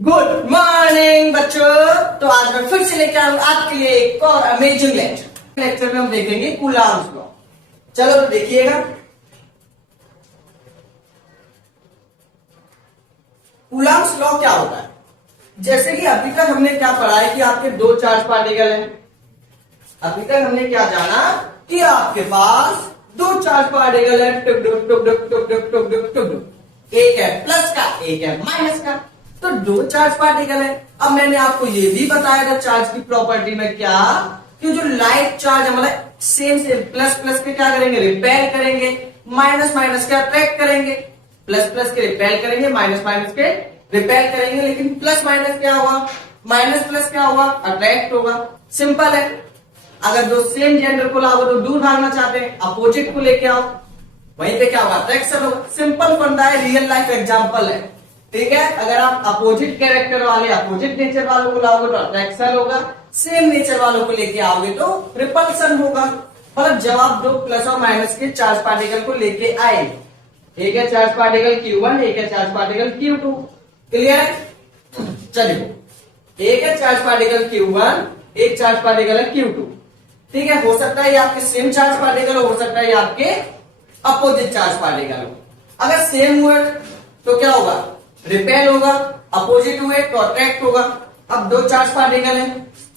Good morning बच्चों। तो आज मैं फिर से लेकर आऊँ आपके लिए एक और अमेजिंग लेक्चर में हम देखेंगे कूलाम्स लॉ। चलो तो देखिएगा। कूलाम्स लॉ क्या होता है? जैसे कि अभी तक हमने क्या पढ़ा है कि आपके दो चार्ज पार्टिकल हैं। अभी तक हमने क्या जाना कि आपके पास दो चार्ज पार्टिकल है, टुक टुक टुक टुक टुक टुक टुक टुक टुक टुक। एक है प्लस का, एक है माइनस का। तो दो चार्ज पार्टिकल है। अब मैंने आपको ये भी बताया था चार्ज की प्रॉपर्टी में क्या कि जो लाइक चार्ज है मतलब सेम सेम प्लस प्लस के क्या करेंगे, रिपेल करेंगे, माइनस माइनस के अट्रैक्ट करेंगे। प्लस प्लस के रिपेल करेंगे, माइनस माइनस के रिपेल करेंगे। लेकिन प्लस माइनस क्या होगा, माइनस प्लस क्या होगा, अट्रैक्ट होगा। सिंपल है। अगर दो सेम जेंडर को लाओ तो दूर भागना चाहते हैं, अपोजिट को लेके आओ, वहीं पे क्या होगा, अट्रैक्शन होगा। सिंपल फंडा है, रियल लाइफ एग्जांपल है। ठीक है। अगर आप अपोजिट कैरेक्टर वाले, अपोजिट नेचर वालों को लाओगे तो अट्रैक्शन होगा, सेम नेचर वालों को लेके आओगे तो रिपल्सन होगा। मतलब जब आप दो प्लस और माइनस के चार्ज पार्टिकल को लेके आए, एक है चार्ज पार्टिकल Q1, एक है चार्ज पार्टिकल Q2। क्लियर है? चलिए, एक है चार्ज पार्टिकल Q1, एक चार्ज पार्टिकल है Q2। ठीक है। हो सकता है ये आपके सेम चार्ज पार्टिकल हो सकता है ये आपके अपोजिट चार्ज पार्टिकल हो। अगर सेम हुए तो क्या होगा, रिपेल होगा, अपोजिट हुए तो अट्रैक्ट होगा। अब दो चार्ज पार्टिकल है,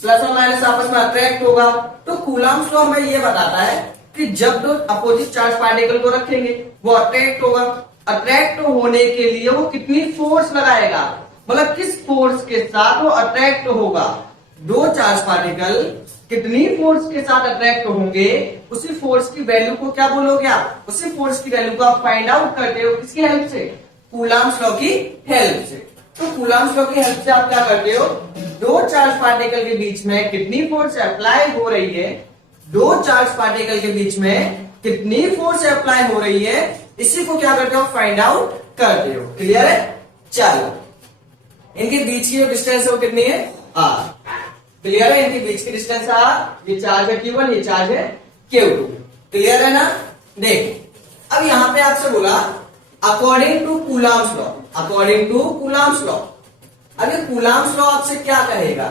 प्लस और माइनस आपस में अट्रैक्ट होगा। तो कूलाम्स लॉ हमें ये बताता है कि जब दो अपोजिट चार्ज पार्टिकल को रखेंगे वो अट्रैक्ट होगा। अट्रैक्ट होने के लिए वो कितनी फोर्स लगाएगा, मतलब किस फोर्स के साथ वो अट्रैक्ट होगा। दो चार्ज पार्टिकल कितनी फोर्स के साथ अट्रैक्ट होंगे, उसी फोर्स की वैल्यू को क्या बोलोगे आप, उसी फोर्स की वैल्यू को आप फाइंड आउट करते हो किसकी हेल्प से, कूलाम्स लॉ की हेल्प से। तो कूलाम्स लॉ की हेल्प से आप क्या करते हो, दो चार्ज पार्टिकल के बीच में कितनी फोर्स अप्लाई हो रही है, दो चार्ज पार्टिकल के बीच में कितनी फोर्स अप्लाई हो रही है, इसी को क्या करते हो, फाइंड आउट करते हो। क्लियर है? चलो, इनके बीच की जो डिस्टेंस है वो कितनी है, आर। क्लियर है? इनके बीच की डिस्टेंस आर। ये चार्ज है Q1, ये चार्ज है Q2। क्लियर है ना? देखो, अब यहां पे आपसे बोला according to Coulomb's law, according to Coulomb's law. अब ये कूलाम्स लॉ आपसे क्या कहेगा,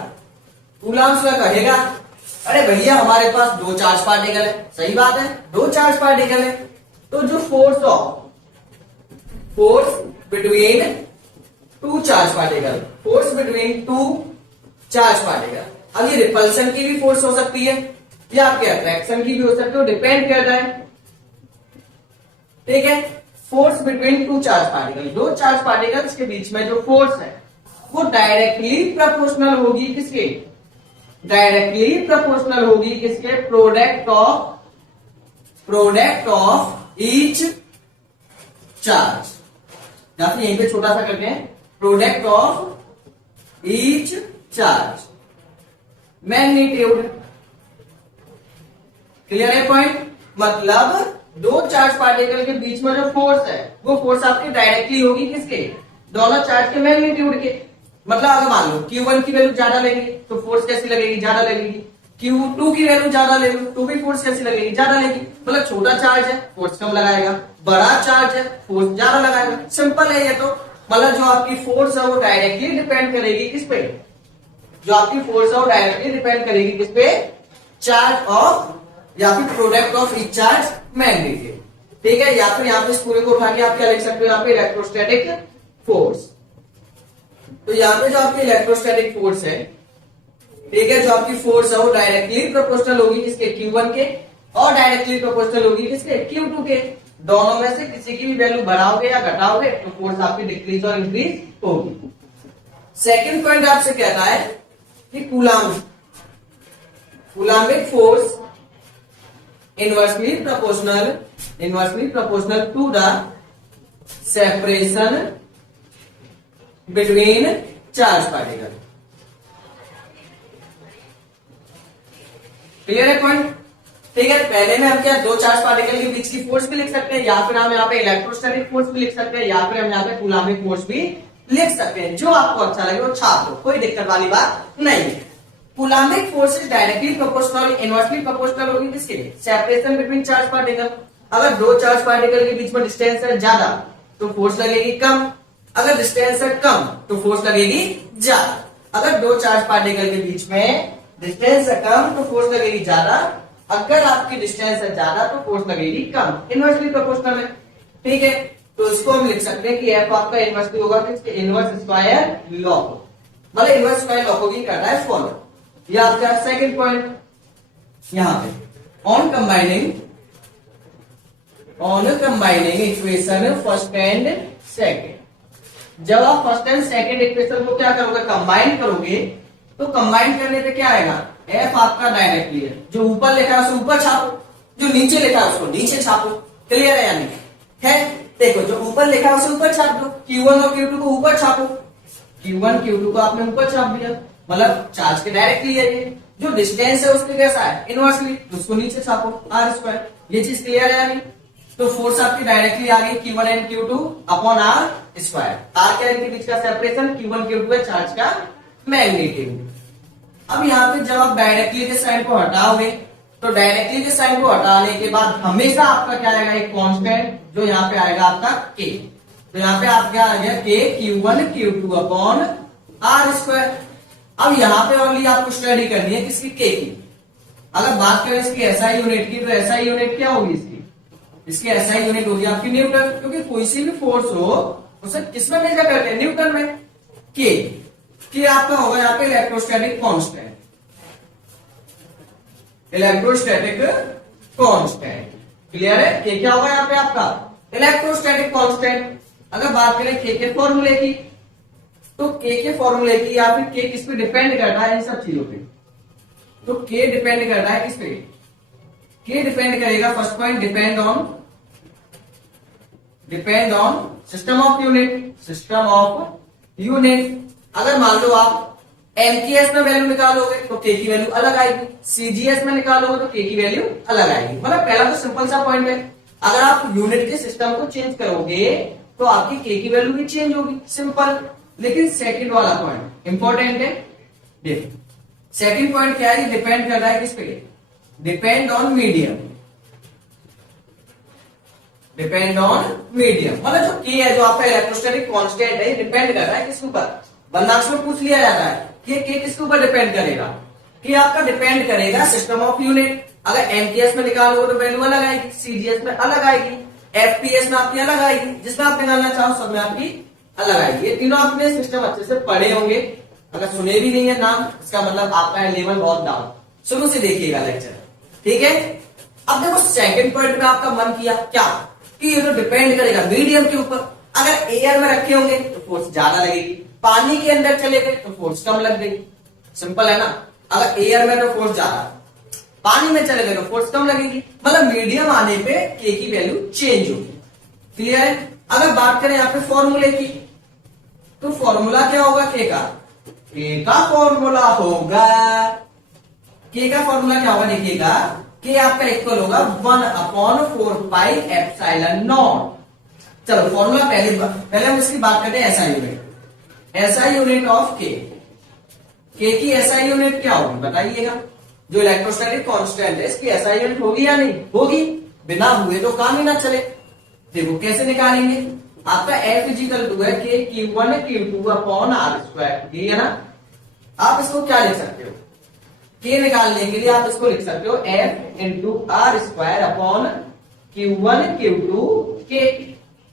कूलाम्स लॉ कहेगा अरे भैया हमारे पास दो चार्ज पार्टिकल है। सही बात है, दो चार्ज पार्टिकल है, तो जो force between two charge particle, force between two charge particle. अब ये रिपल्सन की भी फोर्स हो सकती है या आपके अट्रैक्शन की भी हो सकती है, डिपेंड करता है। ठीक है। Force between two charge particle, दो चार्ज पार्टिकल्स के बीच में जो फोर्स है वो डायरेक्टली प्रोपोर्शनल होगी किसके, डायरेक्टली प्रोपोर्शनल होगी किसके, प्रोडक्ट ऑफ ईच चार्ज। या फिर यहीं पे छोटा सा करते हैं, product of each charge magnitude. Clear है पॉइंट? मतलब दो चार्ज पार्टिकल के बीच में जो फोर्स है वो फोर्स आपकी डायरेक्टली होगी किसके, दोनों चार्ज के मैग्नीट्यूड के। मतलब अगर मान लो Q1 की वैल्यू ज्यादा लेंगे तो फोर्स कैसी लगेगी, ज्यादा लगेगी। Q2 की वैल्यू ज्यादा ले लो तो भी फोर्स कैसी लगेगी, ज्यादा लगेगी। मतलब छोटा चार्ज है फोर्स कम लगाएगा, बड़ा चार्ज है फोर्स ज्यादा लगाएगा। सिंपल है ये तो। मतलब जो आपकी फोर्स है वो डायरेक्टली डिपेंड करेगी किस पे, जो आपकी फोर्स है वो डायरेक्टली डिपेंड करेगी किस पे, चार्ज ऑफ या फिर product of each charge magnitude. ठीक है। या फिर यहां पे इस पूरे को उठा के आप क्या लिख सकते हो, यहाँ पे इलेक्ट्रोस्टैटिक फोर्स। तो यहाँ पे जो आपकी इलेक्ट्रोस्टैटिक फोर्स है, ठीक है, जो आपकी फोर्स है वो डायरेक्टली प्रोपोर्शनल होगी किसके, Q1 के, और डायरेक्टली प्रोपोर्शनल होगी किसके, Q2 के। दोनों में से किसी की भी वैल्यू बढ़ाओगे या घटाओगे तो फोर्स आपकी डिक्रीज और इंक्रीज होगी। सेकेंड पॉइंट आपसे कहता है कि coulombic force inversely proportional to the separation between charge particle. Clear है पॉइंट? ठीक है। पहले में हम क्या, दो चार्ज पार्टिकल के बीच की फोर्स भी लिख सकते हैं, या फिर हम यहाँ पे इलेक्ट्रोस्टैटिक फोर्स भी लिख सकते हैं, या फिर हम यहाँ पे कूलाम्बिक फोर्स भी लिख सकते हैं। जो आपको अच्छा लगे वो छाप दो, कोई दिक्कत वाली बात नहीं है। Coulombic force is directly proportional, inversely proportional होगी किसके, सेपरेशन बिटवीन चार्ज पार्टिकल। अगर दो चार्ज पार्टिकल के बीच में डिस्टेंस है ज्यादा तो फोर्स लगेगी कम, अगर डिस्टेंस है कम तो फोर्स लगेगी ज्यादा। अगर दो चार्ज पार्टिकल के बीच में डिस्टेंस है कम तो फोर्स लगेगी ज्यादा, अगर आपकी डिस्टेंस है ज्यादा तो फोर्स लगेगी कम। इनवर्सली प्रोपोर्शनल है, ठीक है। तो इसको हम लिख सकते हैं कि एफ आपका इनवर्सली होगा किसके, इनवर्स स्क्वायर लॉ को, मतलब इनवर्स स्क्वायर लॉ को भी करना है फॉलो। ये आपका सेकंड पॉइंट यहां पे on combining equation first and second. जब आप फर्स्ट एंड सेकंड इक्वेशन को क्या करोगे, कंबाइन करोगे, तो कंबाइन करने पे क्या आएगा, एफ आपका डायरेक्टली है, जो ऊपर लिखा है उसको ऊपर छापो, जो नीचे लिखा है उसको नीचे छापो। क्लियर है यानी है। देखो जो ऊपर लिखा है उसे ऊपर छाप दो, Q1 और Q2 को ऊपर छापो, Q1 Q2 को आपने ऊपर छाप दिया, मतलब चार्ज के डायरेक्टली है ये। जो डिस्टेंस है उसके कैसा है, इनवर्सली, तो उसको नीचे छापो आर स्क्वायर। ये चीज क्लियर है यानी। तो फोर्स आपकी डायरेक्टली आ गई Q1 and Q2 upon R square. R क्या है, इनके बीच का सेपरेशन, Q1 Q2 है चार्ज का मैग्नीट्यूड। अब यहाँ पे जब आप डायरेक्टली के साइन को हटाओगे, तो डायरेक्टली के साइन को हटाने के बाद हमेशा आपका क्या आएगा, एक कांस्टेंट, जो यहाँ पे आएगा आपका के। तो यहाँ पे आप क्या आ गया, के Q1 Q2 upon R square. अब यहाँ पे ओनली आपको स्टडी करनी है किसकी, के की। अगर बात करें इसकी एसआई यूनिट की, तो एसआई यूनिट क्या होगी इसकी एसआई यूनिट होगी आपकी न्यूटन, क्योंकि कोई सी भी फोर्स हो उसे किसमें मेजर करते हैं, न्यूटन में। के आपका होगा यहाँ पे electrostatic constant, electrostatic constant. Clear है, के क्या होगा यहाँ पे आपका इलेक्ट्रोस्टैटिक कांस्टेंट। अगर बात करें के फॉर्मूले की, तो के फॉर्मूले की या फिर के किस पे डिपेंड करता है, इन सब चीजों पे। तो के डिपेंड करता है किस पे, के डिपेंड करेगा, first point depend on system of unit. अगर मान लो आप एमकेएस में वैल्यू निकालोगे तो के की वैल्यू अलग आएगी, सीजीएस में निकालोगे तो के की वैल्यू अलग आएगी। मतलब पहला तो सिंपल सा पॉइंट है, अगर आप यूनिट के सिस्टम को चेंज करोगे तो आपकी के की वैल्यू भी चेंज होगी, सिंपल। लेकिन सेकंड वाला पॉइंट इंपॉर्टेंट है। देखो सेकंड पॉइंट क्या है, डिपेंड कर रहा है किस पे, depend on medium. Depend on medium मतलब जो के है, जो आपका इलेक्ट्रोस्टैटिक कांस्टेंट है, डिपेंड कर रहा है किसके ऊपर। बंदाक्ष में पूछ लिया जाता है कि के किसके ऊपर डिपेंड करेगा, कि आपका डिपेंड करेगा सिस्टम ऑफ यूनिट। अगर एमकेएस में निकालोगे तो वैल्यू अलग आएगी, सीजीएस में अलग आएगी, एफपीएस में आपकी अलग आएगी, जिसमें आप निकालना चाहो सब में आपकी अलग आएगी। ये तीनों आपने सिस्टम अच्छे से पढ़े होंगे, अगर सुने भी नहीं है नाम, इसका मतलब आपका लेवल बहुत डाउन। शुरू से देखिएगा लेक्चर, ठीक है। अब देखो सेकंड पॉइंट में आपका मन किया क्या, कि ये तो डिपेंड करेगा मीडियम के ऊपर। अगर एयर में रखे होंगे तो फोर्स ज्यादा लगेगी, पानी के अंदर चले गए तो फोर्स कम लग गई, सिंपल है ना। अगर एयर में तो फोर्स ज्यादा, पानी में चले गए तो फोर्स कम लगेगी, मतलब मीडियम आने पे के की वैल्यू चेंज होगी। क्लियर है। अगर बात करें यहाँ पे फॉर्मूले की, तो फॉर्मूला क्या होगा के का, के का फॉर्मूला होगा, के का फॉर्मूला क्या होगा देखिएगा, के आपका इक्वल होगा 1/4πε0। चलो फॉर्मूला पहले हम इसकी बात करते हैं SI unit. SI unit of के की एसआई यूनिट क्या होगी बताइएगा। जो इलेक्ट्रोस्टैटिक कांस्टेंट है इसकी एसआई यूनिट होगी या नहीं होगी, बिना हुए तो काम ही ना चले। देखो कैसे निकालेंगे, आपका एफ इजिकल टू है के Q1 Q2 upon R square, ये है ना। आप इसको क्या लिख सकते हो, के निकालने के लिए आप इसको लिख सकते हो F into R square upon Q1 Q2 के,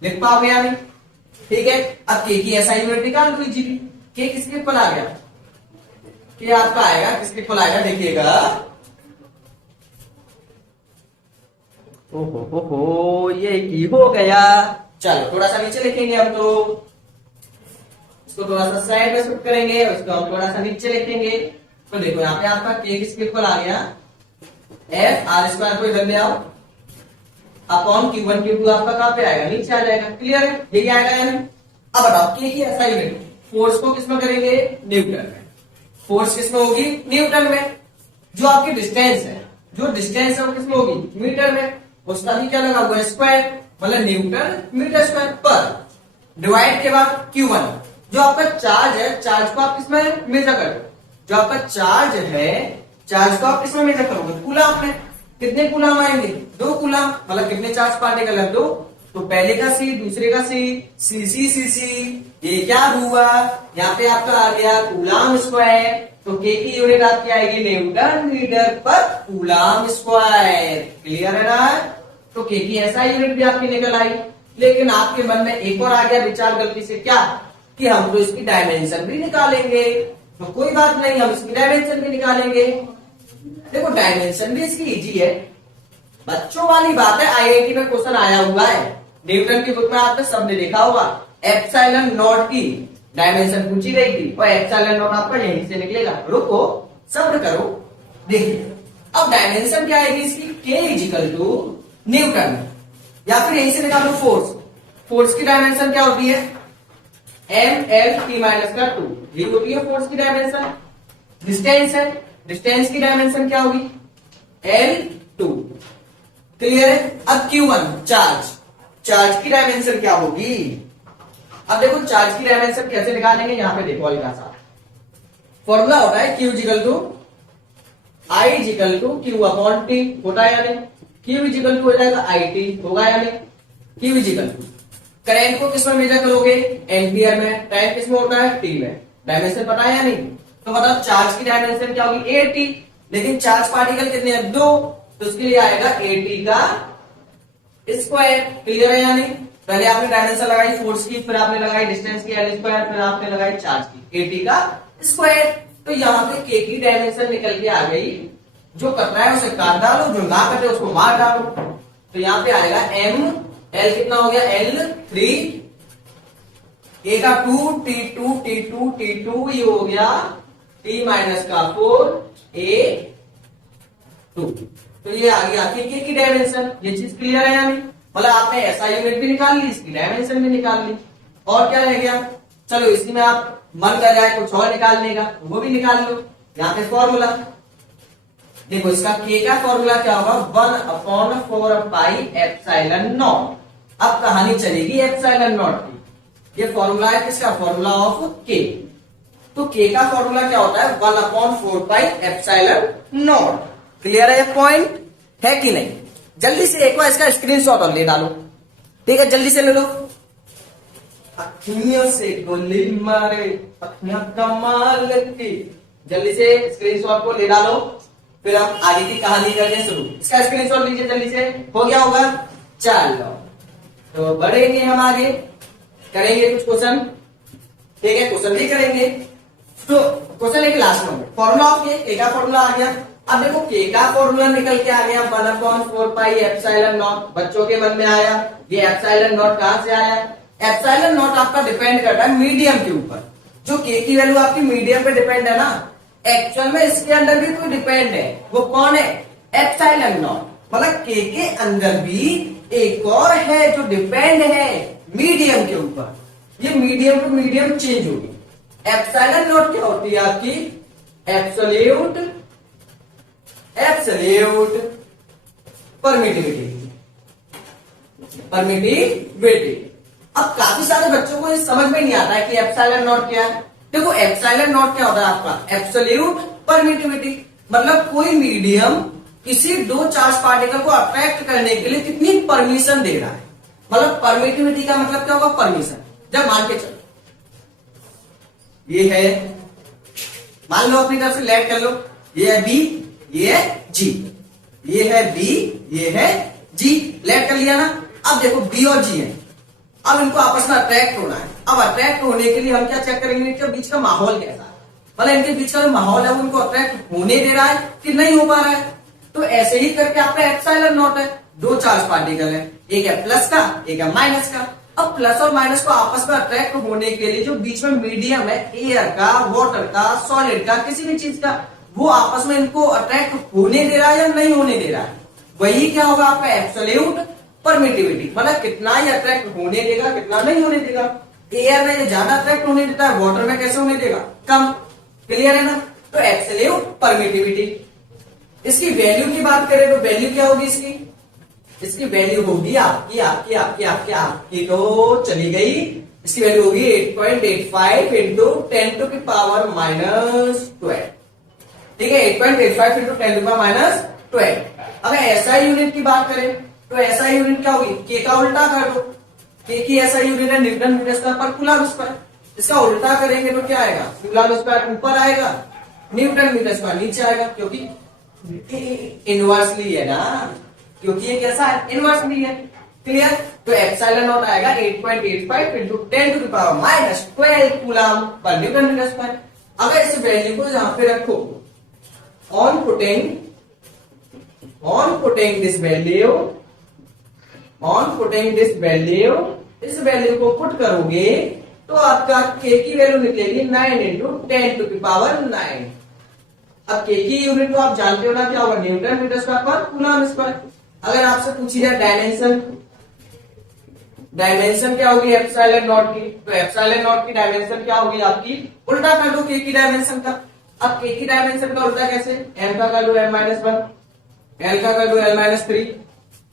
लिख पाओगे या नहीं, ठीक है। अब के की एसआई यूनिट निकाल दो इजीली। के किसके इक्वल आ गया, के आपका आएगा किसके इक्वल आएगा देखिएगा, ओहो ये की हो गया। चलो थोड़ा सा नीचे लिखेंगे हम, तो इसको थोड़ा सा साइड में शिफ्ट करेंगे, उसको हम थोड़ा सा नीचे लिखेंगे। तो देखो यहाँ पे आपका के किसके इक्वल आ गया, एफ आर स्क्वायर को इधर ले आओ अपॉन Q1 Q2 आपका कहां पे आएगा, नीचे आ जाएगा। क्लियर है, ये क्या आएगा यानी। अब बताओ के की एसआई यूनिट, फोर्स को किसमें करेंगे, न्यूटन में। फोर्स किसमें होगी, न्यूटन में। जो आपकी डिस्टेंस है, जो डिस्टेंस है वो किसमें होगी, मीटर में। उसका भी क्या लगा हुआ है, स्क्वायर, मतलब न्यूटन मीटर स्क्वायर पर डिवाइड के बाद Q1। जो आपका चार्ज है, चार्ज को आप किसमें मेजर करोगे, जो आपका चार्ज है, चार्ज को आप किसमें मेजर करोगे, कूलम में। कितने कूलम आएंगे, 2 कूलम, मतलब कितने चार्ज पार्टिकल है, 2। तो पहले का सी, दूसरे का सी, सी, ये क्या हुआ, यहाँ पे आपका आ गया कूलाम स्क्वायर। तो के की यूनिट आपकी आएगी न्यूटन मीटर पर कूलाम स्क्वायर। क्लियर है ना? तो के की ऐसा यूनिट भी आपकी निकल आई। लेकिन आपके मन में एक और आ गया विचार गलती से, क्या कि हम तो इसकी डायमेंशन भी निकालेंगे। तो कोई बात नहीं, हम इसकी डायमेंशन भी निकालेंगे। देखो डायमेंशन भी इसकी इजी है, बच्चों वाली बात है। आईआईटी में क्वेश्चन आया हुआ है, न्यूटन की बुक में आपने सबने देखा होगा। एप्सिलॉन नॉट की डायमेंशन पूछी गई थी और एप्सिलॉन नॉट आपका यहीं से निकलेगा। रुको सब्र करो, देखिए अब डायमेंशन क्या आएगी इसकी, के इजिकल टू न्यूटन, या फिर यहीं से निकालो फोर्स। फोर्स की डायमेंशन क्या होती है, एम एल टी माइनस का 2, ये होती है फोर्स की डायमेंशन। डिस्टेंस है, डिस्टेंस की डायमेंशन क्या होगी, L2। क्लियर है? अब Q1 चार्ज, चार्ज की डायमेंशन क्या होगी। अब देखो चार्ज की डायमेंशन कैसे निकालेंगे, यहां पे देखो हल्का सा फॉर्मूला होता है Q is equal to I is equal to Q upon T, होता है या नहीं। Q इजिकल टू हो जाएगा IT, होगा या नहीं। Q इजिकल टू करंट को किस में मेजर करोगे, एम्पियर में, टाइम किस में होता है, T में। डायमेंशन पता है या नहीं। तो बताओ चार्ज की डायमेंशन क्या होगी, AT। लेकिन चार्ज पार्टिकल कितने हैं, 2, तो उसके लिए आएगा AT का स्क्वायर। क्लियर है या नहीं। पहले आपने डायमेंशन लगाई फोर्स की, फिर आपने लगाई डिस्टेंस की L स्क्वायर, फिर आपने लगाई चार्ज की AT का स्क्वायर। तो यहाँ पे K की डायमेंशन निकल के आ गई। जो कटना है उसे काट डालो, जो ना कटे उसको मार डालो। तो यहाँ पे आएगा M, L कितना हो गया, L3, A का 2, T2, T2, T2, ये हो गया T माइनस का 4, A2। तो ये आ गया आपकी के की डायमेंशन। ये चीज क्लियर है या नहीं। मतलब आपने ऐसा यूनिट भी निकाल ली, इसकी डायमेंशन भी निकाल ली, और क्या रह गया। चलो इसी में आप मन कर जाए कुछ और निकालने का, वो भी निकाल लो। यहाँ पे फॉर्मूला देखो, इसका के का फॉर्मूला क्या होगा, 1/4 पाई एप्सिलॉन नॉट। अब कहानी चलेगी एप्सिलॉन नॉट की। ये फॉर्मूला है किसका, फॉर्मूला ऑफ के। तो के का फॉर्मूला क्या होता है, 1/4 पाई एप्सिलॉन नॉट। क्लियर है ये पॉइंट है कि नहीं। जल्दी से एक बार इसका स्क्रीनशॉट और ले डालो, ठीक है, जल्दी से ले लो। अखियों से गोली मारे अखियां कमाल की, जल्दी से स्क्रीनशॉट को ले डालो, फिर हम आगे की कहानी करने शुरू। इसका स्क्रीनशॉट लीजिए जल्दी से, हो गया होगा। चलो तो बढ़ेंगे हम आगे, करेंगे कुछ क्वेश्चन, ठीक है, क्वेश्चन भी करेंगे। तो क्वेश्चन एक लास्ट में, फॉर्मूला ऑफ के का फॉर्मूला आ गया। अब देखो के का फॉर्मूला निकल के आ गया 1/4 पाई एप्सिलॉन नॉट। बच्चों के मन में आया ये एप्सिलॉन नॉट कहां से आया। एप्सिलॉन नॉट आपका डिपेंड करता है मीडियम के ऊपर। जो के की वैल्यू आपकी मीडियम पे डिपेंड है ना, एक्चुअल में इसके अंदर भी कोई डिपेंड है, वो कौन है, एप्सिलॉन नॉट। मतलब के अंदर भी एक और है जो डिपेंड है मीडियम के ऊपर। ये मीडियम टू मीडियम चेंज होगी। एप्सिलॉन नॉट क्या होती है आपकी, एब्सोल्यूट परमिटिविटी। अब काफी सारे बच्चों को ये समझ में नहीं आता है कि एप्सिलॉन नॉट क्या है। देखो एप्सिलॉन नॉट क्या होता है आपका, एब्सोल्यूट परमिटिविटी। मतलब कोई मीडियम किसी दो चार्ज पार्टिकल को अट्रैक्ट करने के लिए कितनी परमिशन दे रहा है। मतलब परमिटिविटी का मतलब क्या होगा, परमिशन। जब मान के चलो ये है, मान लो अपनी तरफ से लेट कर लो, ये है बी, ये है जी, ये है बी, ये है जी, लेट कर लिया ना। अब देखो बी और जी है, अब इनको आपस में अट्रैक्ट होना है। अब अट्रैक्ट होने के लिए हम क्या चेक करेंगे, इनके बीच का माहौल कैसा है। मतलब इनके बीच का जो माहौल है वो इनको अट्रैक्ट होने दे रहा है कि नहीं हो पा रहा है। तो ऐसे ही करके आपका एप्सिलॉन नॉट है, दो चार्ज पार्टिकल है, एक है प्लस का, एक है माइनस का। अब प्लस और माइनस को आपस में अट्रैक्ट होने के लिए जो बीच में मीडियम है, एयर का, वाटर का, सॉलिड का, किसी भी चीज का, वो आपस में इनको अट्रैक्ट होने दे रहा है या नहीं होने दे रहा है। वही क्या होगा आपका एब्सोल्यूट परमिटिविटी। मतलब कितना ही अट्रैक्ट होने देगा, कितना नहीं होने देगा। एयर में ज्यादा अट्रैक्ट होने देता है, वाटर में कैसे होने देगा, कम। क्लियर है ना। तो एब्सोल्यूट परमिटिविटी। इसकी वैल्यू की बात करें तो वैल्यू क्या होगी इसकी, इसकी वैल्यू होगी आपकी आपकी आपकी आपकी आपकी तो चली गई। इसकी वैल्यू होगी 8.85 इंटू 10 टू द पावर -12। ठीक है, 8.85 इंटू 10 टू द पावर -12। अगर ऐसा यूनिट की बात करें तो ऐसा यूनिट क्या होगी, के का उल्टा कर दो, के की ऐसा यूनिट है न्यूटन मीटर स्क्वायर पर कूलम स्क्वायर, इसका उल्टा करेंगे तो क्या आएगा, कूलम स्क्वायर ऊपर आएगा, न्यूटन मीटर स्क्वायर नीचे आएगा, क्योंकि इनवर्सली है ना, क्योंकि ये कैसा है, इनवर्सली है। क्लियर। तो एप्सिलॉन नॉट आएगा 8.85 into 10 to the power minus 12 coulomb per newton metre square. अगर इस वैल्यू को यहां पे रखो, ऑन पुटिंग दिस वैल्यू, इस वैल्यू को पुट करोगे तो आपका के की वैल्यू निकलेगी 9 इंटू 10 टू द पावर 9। अब के की यूनिट तो आप जानते हो ना क्या होगा, न्यूटन मीटर स्क्वायर पर कूलम स्क्वायर। अगर आपसे पूछी जाए डायमेंशन क्या होगी एप्सिलॉन नॉट की, तो एप्सिलॉन नॉट की डायमेंशन क्या होगी आपकी, उल्टा कर दो के की डायमेंशन का। अब के की डायमेंशन का उल्टा कैसे, एम का कर दो m-1, एल का कर दो l-3,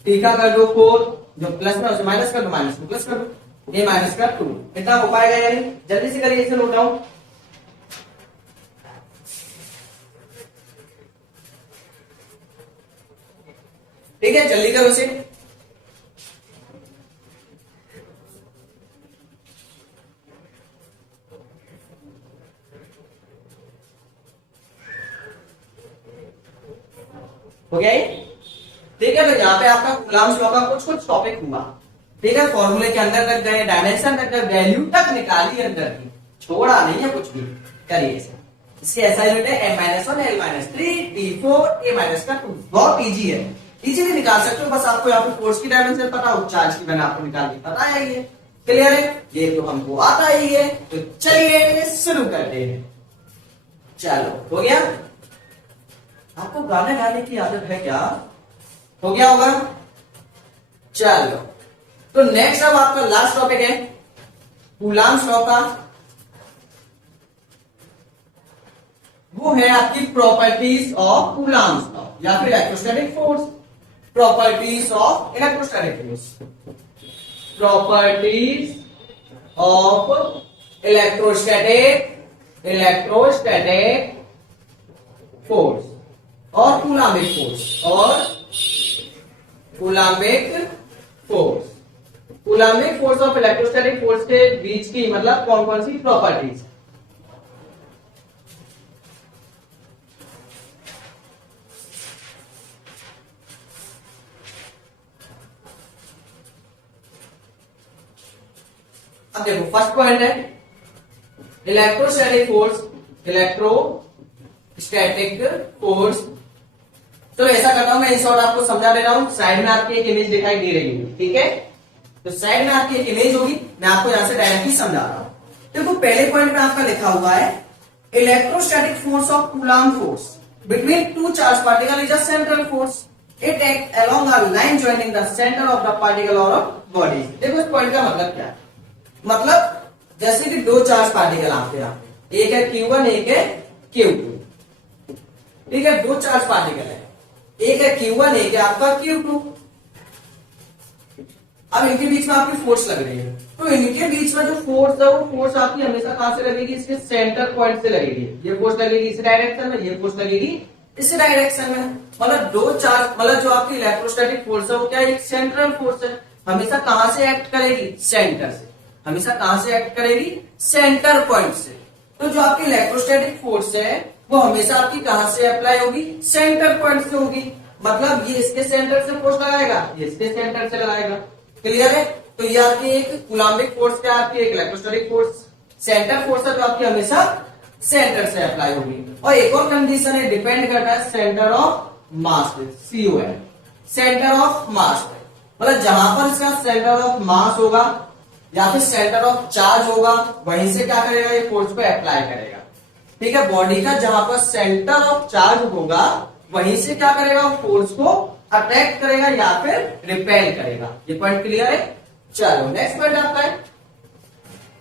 टी का कर दो 4, जो प्लस में उसे माइनस कर दो, माइनस को प्लस कर दो, ये माइनस का 2। इतना हो पाएगा या नहीं, जल्दी से करिए, इसे नोट डाउन। ठीक है, जल्दी करो इसे। हो गया ये? ठीक है, तो यहाँ पे आपका कूलम्स लॉ का कुछ टॉपिक हुआ। ठीक है, फॉर्मूले के अंदर तक गए, डायमेंशन तक गए, वैल्यू तक निकाली अंदर की, छोड़ा नहीं है कुछ भी। करिए इसे। इसके ऐसा यूनिट है m-1, l-3, t4, a-2। बहुत इजी है, इजीली निकाल सकते हो। बस आपको यहाँ पे फोर्स की डायमेंशन पता हो, चार्ज की मैंने आपको निकाल दी, पता है ये। क्लियर है, ये तो हमको आता ही है। तो चलिए शुरू करते हैं। चलो, हो गया। आपको गाने गाने की आदत है क्या, हो गया होगा। चलो, तो नेक्स्ट अब आपका लास्ट टॉपिक है कूलम्स लॉ का, वो है आपकी प्रॉपर्टीज ऑफ कूलम्स लॉ या फिर electrostatic force. Properties of electrostatic force, properties of electrostatic force और coulombic force of electrostatic force के बीच की मतलब कौन कौन सी प्रॉपर्टीज। अब देखो, फर्स्ट पॉइंट है इलेक्ट्रोस्टैटिक फोर्स। तो ऐसा करता हूं मैं, इस शॉर्ट आपको समझा दे रहा हूं। साइड में आपकी एक इमेज दिखाई दे रही होगी, ठीक है। तो साइड में आपकी एक इमेज होगी, मैं आपको यहां से डायरेक्टली समझा रहा हूं। देखो, पहले पॉइंट में आपका लिखा हुआ है electrostatic force of coulomb force between two charge particle is a central force, it act along a line joining the centre of the particle और बॉडी। देखो, इस पॉइंट का मतलब क्या है, मतलब जैसे कि दो चार्ज पार्टिकल आपके यहां, एक है Q1, एक है Q2। ठीक है, दो चार्ज पार्टिकल है, एक है Q1, एक है आपका Q2। अब इनके बीच में आपकी फोर्स लग रही है, तो इनके बीच में जो फोर्स है वो फोर्स आपकी हमेशा कहां से लगेगी, इसके सेंटर पॉइंट से लगेगी। ये फोर्स लगेगी इस डायरेक्शन में, ये फोर्स लगेगी इस डायरेक्शन में। मतलब दो चार्ज, मतलब जो आपकी इलेक्ट्रोस्टैटिक फोर्स है वो क्या है, एक सेंट्रल फोर्स है, हमेशा कहां से एक्ट करेगी, सेंटर से। हमेशा कहां से एक्ट करेगी, सेंटर पॉइंट से। तो जो आपकी इलेक्ट्रोस्टैटिक फोर्स है वो हमेशा आपकी कहां से अप्लाई होगी, सेंटर पॉइंट से होगी। मतलब ये इसके सेंटर से फोर्स लगाएगा, ये इसके सेंटर से लगाएगा। क्लियर है। तो ये आपकी एक कूलम्बिक फोर्स क्या, आपकी एक इलेक्ट्रोस्टैटिक फोर्स सेंटर फोर्स है, तो आपकी हमेशा सेंटर से अप्लाई होगी। और एक और कंडीशन है, डिपेंड करता है सेंटर ऑफ मास पे, COM, सेंटर ऑफ मास पे। मतलब जहां पर इसका सेंटर ऑफ मास होगा या फिर सेंटर ऑफ चार्ज होगा, वहीं से क्या करेगा, ये फोर्स को अप्लाई करेगा। ठीक है, बॉडी का जहां पर सेंटर ऑफ चार्ज होगा वहीं से क्या करेगा, फोर्स को अट्रैक्ट करेगा या फिर रिपेल करेगा। ये पॉइंट क्लियर है। चलो, नेक्स्ट पॉइंट आपका है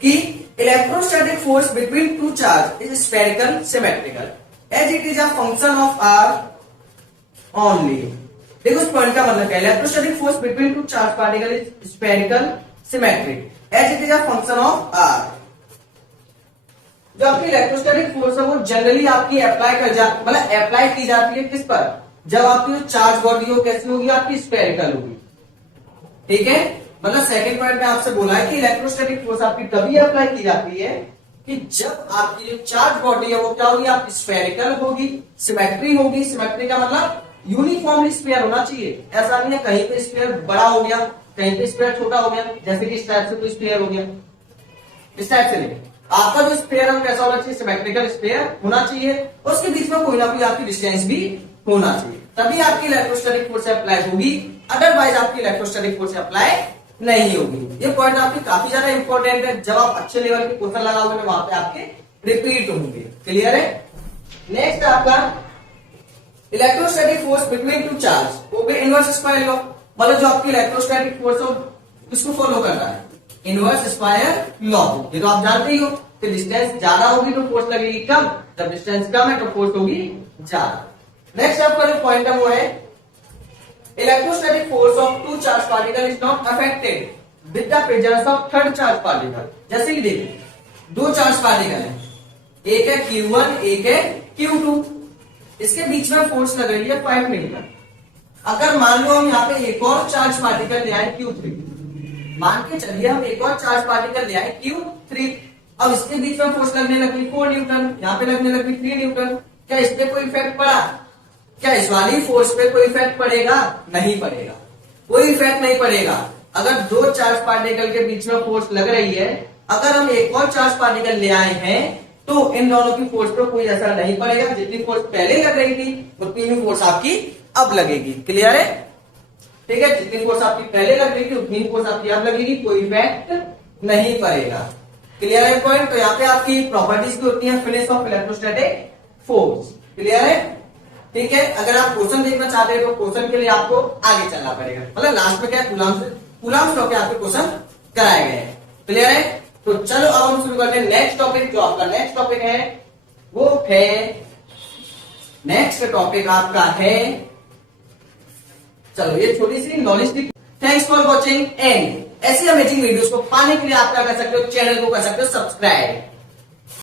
कि electrostatic force between two charge is spherical symmetrical as it is a function of R only. देखो, इस पॉइंट का मतलब क्या है, electrostatic force between two charge particle is spherical symmetric as it is a function of R। जो आपकी electrostatic force है वो जनरली आपकी अप्लाई की जाती है किस पर, जब आपकी जो चार्ज बॉडी हो कैसी होगी, आपकी स्फेरिकल होगी। ठीक है, मतलब सेकंड पॉइंट में आपसे बोला है कि इलेक्ट्रोस्टैटिक फोर्स आपकी तभी अप्लाई की जाती है कि जब आपकी जो चार्ज बॉडी है वो क्या होगी, आपकी स्फेरिकल होगी, सिमेट्री होगी। सिमेट्री का मतलब यूनिफॉर्मली स्फीयर होना चाहिए। ऐसा नहीं है कहीं पे स्फीयर बड़ा हो गया, कहीं पे स्फीयर छोटा हो गया, जैसे कि इस टाइप से कोई स्फीयर हो गया, इस टाइप से नहीं। आपका जो स्फीयर है कैसा होना चाहिए, सिमेट्रिकल स्फीयर होना चाहिए, और उसके बीच में कोई ना कोई आपकी डिस्टेंस भी होना चाहिए, तभी आपकी इलेक्ट्रोस्टैटिक फोर्स अप्लाई होगी। अदरवाइज आपकी इलेक्ट्रोस्टैटिक फोर्स अप्लाई नहीं होगी। ये पॉइंट आपके काफी ज्यादा इंपॉर्टेंट है, जब आप अच्छे लेवल के क्वेश्चन लगाओगे वहां पे आपके रिपीट होंगे। क्लियर है। नेक्स्ट आपका electrostatic force between two charge, वो भी इनवर्स स्क्वायर लॉ, मतलब जो आपकी इलेक्ट्रोस्टैटिक फोर्स हो उसको फॉलो कर रहा है, इनवर्स स्क्वायर लॉ। ये तो आप जानते ही हो कि डिस्टेंस ज्यादा होगी तो फोर्स लगेगी कम, जब डिस्टेंस कम है तो फोर्स होगी ज्यादा। नेक्स्ट आपका जो पॉइंट है वो है electrostatic force of two charge particle is not affected with the presence of third charge particle. जैसे कि देखिए दो चार्ज पार्टिकल है, एक है Q1 एक है Q2, इसके बीच में फोर्स लग रही है 5 न्यूटन। अगर मान लो हम यहाँ पे एक और चार्ज पार्टिकल ले आए Q3, मान के चलिए हम एक और चार्ज पार्टिकल ले आए Q3, अब इसके बीच में फोर्स लगने लगी 4 न्यूटन, यहाँ पे लगने लगी 3 न्यूटन। क्या इस पे कोई इफेक्ट पड़ा? क्या इस वाली फोर्स पे कोई इफेक्ट पड़ेगा? नहीं पड़ेगा, कोई इफेक्ट नहीं पड़ेगा। अगर दो चार्ज पार्टिकल के बीच में फोर्स लग रही है, अगर हम एक और चार्ज पार्टिकल ले आए हैं तो इन दोनों की फोर्स पर कोई असर नहीं पड़ेगा। जितनी फोर्स पहले लग रही थी उतनी ही फोर्स आपकी अब लगेगी। क्लियर है। ठीक है, जितनी फोर्स आपकी पहले लग रही थी उतनी फोर्स आपकी अब लगेगी, कोई इफेक्ट नहीं पड़ेगा। क्लियर है पॉइंट। तो यहाँ पे आपकी प्रॉपर्टीज भी होती है finish off electrostatic force. Clear है। ठीक है, अगर आप क्वेश्चन देखना चाहते हैं तो क्वेश्चन के लिए आपको आगे चलना पड़ेगा, मतलब लास्ट में क्या कूलम्स लॉ के आपके क्वेश्चन कराए गए हैं। क्लियर है। तो चलो अब हम शुरू करते हैं नेक्स्ट टॉपिक। जो आपका नेक्स्ट टॉपिक है वो है, नेक्स्ट टॉपिक आपका है, चलो ये छोटी सी नॉलेज थी। थैंक्स फॉर वॉचिंग एंड ऐसी अमेजिंग वीडियोस को पाने के लिए आप क्या कर सकते हो, चैनल को कर सकते हो सब्सक्राइब।